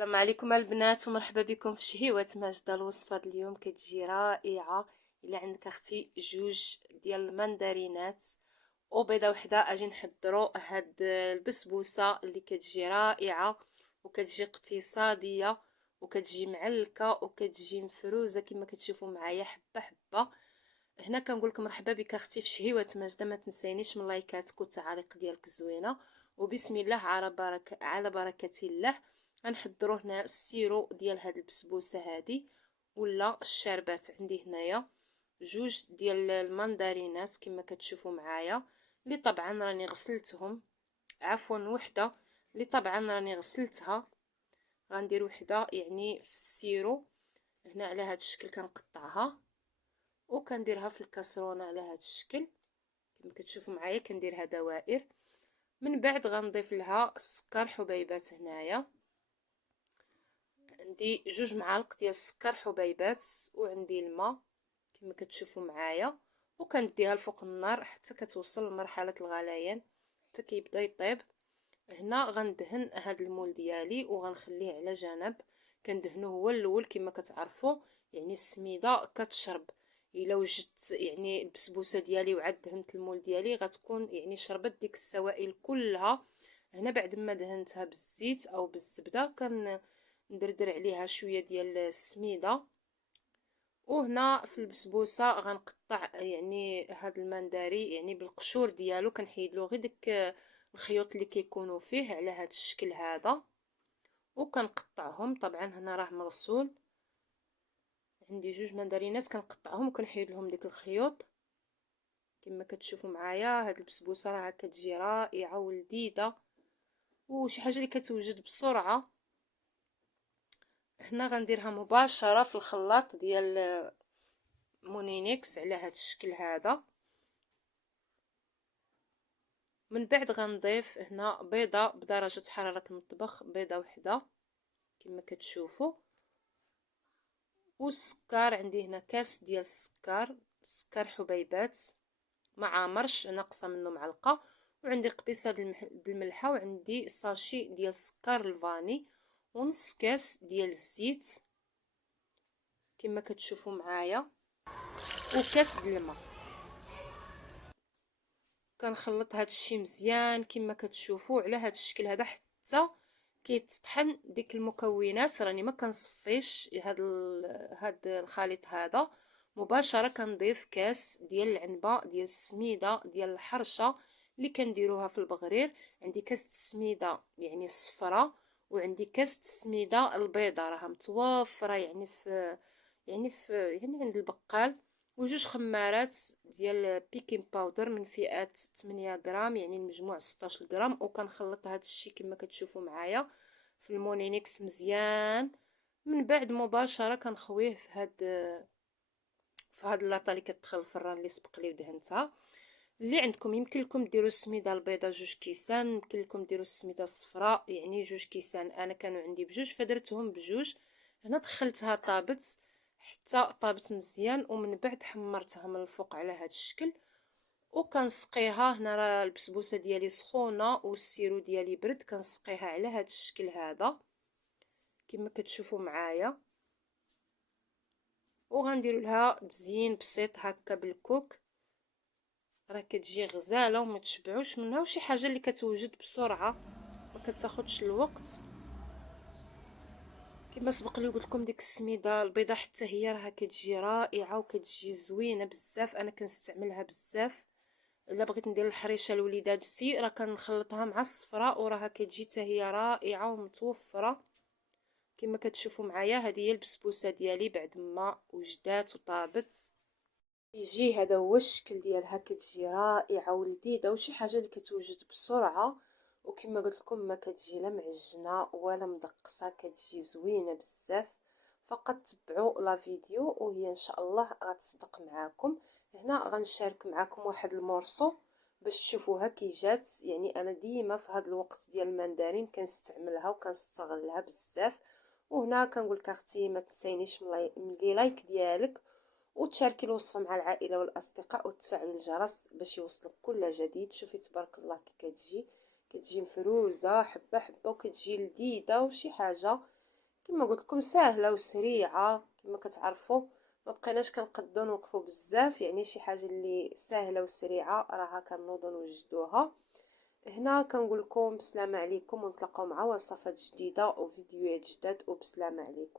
السلام عليكم البنات ومرحبا بكم في شهيوات ماجدة. الوصفه د اليوم كتجي رائعه. الا عندك اختي جوج ديال المندرينات وبيضه وحده اجي نحضروا هاد البسبوسه اللي كتجي رائعه وكتجي اقتصاديه وكتجي معلكه وكتجي مفروزه كما كتشوفوا معايا حبه حبه. هنا كنقول لكم مرحبا بك اختي في شهيوات ماجدة. ما تنسينيش من لايكاتك والتعاليق ديالك الزوينه. وبسم الله على بركه الله. غنحضروا هنا السيرو ديال هاد البسبوسه هادي ولا الشربات. عندي هنايا جوج ديال المندرينات كما كتشوفوا معايا اللي طبعا راني غسلتهم، عفوا وحده اللي طبعا راني غسلتها. غندير وحده يعني في السيرو هنا على هاد الشكل، كنقطعها وكنديرها في الكاسرونه على هاد الشكل كما كتشوفوا معايا. كنديرها دوائر. من بعد غنضيف لها السكر حبيبات. هنايا عندي جوج معالق ديال السكر حبيبات وعندي الماء كما كتشوفوا معايا، وكنديها لفوق النار حتى كتوصل لمرحله الغليان حتى كيبدا يطيب. هنا غندهن هاد المول ديالي وغنخليه على جنب. كندهنوه هو الاول كما كتعرفوا، يعني السميده كتشرب. الا وجدت يعني البسبوسه ديالي وعاد دهنت المول ديالي غتكون يعني شربت ديك السوائل كلها. هنا بعد ما دهنتها بالزيت او بالزبده ندردر عليها شويه ديال السميده. وهنا في البسبوسه غنقطع يعني هاد المنداري يعني بالقشور ديالو، كنحيد له غير داك الخيوط اللي كيكونوا فيه على هاد الشكل هذا وكنقطعهم. طبعا هنا راه مغسول. عندي جوج مندرينات كنقطعهم وكنحيد لهم ديك الخيوط كما كتشوفوا معايا. هاد البسبوسه راه كتجي رائعه ولذيذه وشي حاجه اللي كتوجد بسرعه. هنا غنديرها مباشره في الخلاط ديال مونينيكس على هاد الشكل هذا. من بعد غنضيف هنا بيضه بدرجه حراره المطبخ، بيضه وحده كما كتشوفوا، والسكر عندي هنا كاس ديال السكر حبيبات ما عامرش ناقصه منه معلقه، وعندي قبيصه ديال الملحه، وعندي ساشي ديال السكر الفاني، ونص كاس ديال الزيت كما كتشوفوا معايا، وكاس ديال الماء. كنخلط هذا الشيء مزيان كما كتشوفوا على هذا الشكل هذا حتى كيتطحن ديك المكونات. راني ما كنصفيش هاد الخليط هذا مباشره. كنضيف كاس ديال العنبه ديال السميده ديال الحرشه اللي كنديروها في البغرير. عندي كاس السميده يعني الصفراء، وعندي كاس السميده البيضاء راها متوفره يعني في عند البقال، وجوج خمارات ديال بيكين باودر من فئه 8 غرام يعني المجموع 16 غرام. وكنخلط هذا الشيء كما كتشوفوا معايا في المونينيكس مزيان. من بعد مباشره كنخويه في هاد لاطه اللي كتدخل الفران اللي سبق لي ودهنتها. اللي عندكم يمكن لكم ديروا السميده البيضاء جوج كيسان، يمكن لكم ديروا السميده الصفراء يعني جوج كيسان. انا كانوا عندي بجوج فدرتهم بجوج. هنا دخلتها طابت حتى طابت مزيان، ومن بعد حمرتها من الفوق على هذا الشكل وكنسقيها. هنا راه البسبوسه ديالي سخونه والسيرو ديالي برد، كنسقيها على هذا الشكل هذا كما كتشوفوا معايا. وغنديروا لها تزيين بسيط هكا بالكوك. راه كتجي غزاله وما تشبعوش منها، وشي حاجه اللي كتوجد بسرعه ما كتاخذش الوقت. كما سبق لي قلت لكم ديك السميده البيضاء حتى هي راه كتجي رائعه وكتجي زوينه بزاف. انا كنستعملها بزاف الا بغيت ندير الحريشه لوليداتي، راه كنخلطها مع الصفراء وراها كتجي حتى هي رائعه ومتوفره. كما كتشوفوا معايا هذه هي البسبوسه ديالي بعد ما وجدات وطابت. يجي هذا هو الشكل ديالها، كتجي رائعه ولذيذه وشي حاجه اللي كتوجد بسرعه. وكما قلت لكم ما كتجي لا معجنه ولا مدقصه، كتجي زوينه بزاف. فقط تبعوا لا فيديو وهي ان شاء الله غتصدق معاكم. هنا غنشارك معاكم واحد المورصو باش تشوفوها كي جات. يعني انا ديما في هذا الوقت ديال المندرين كنستعملها وكنستغلها بزاف. وهنا كنقول لك اختي ما تنسينيش من لي لايك ديالك وتشاركي الوصفه مع العائله والاصدقاء وتفعلي الجرس باش يوصلك كل جديد. شوفي تبارك الله كي كتجي مفروزه حبه حبه وكتجي لذيذه وشي حاجه كما قلت لكم سهله وسريعه كما كتعرفوا. ما بقيناش كنقدو نوقفوا بزاف، يعني شي حاجه اللي سهله وسريعه راها كنوضوا نوجدوها. هنا كنقول لكم بسلامه عليكم، ونتلاقاو مع وصفات جديده وفيديوهات جداد، وبسلامه عليكم.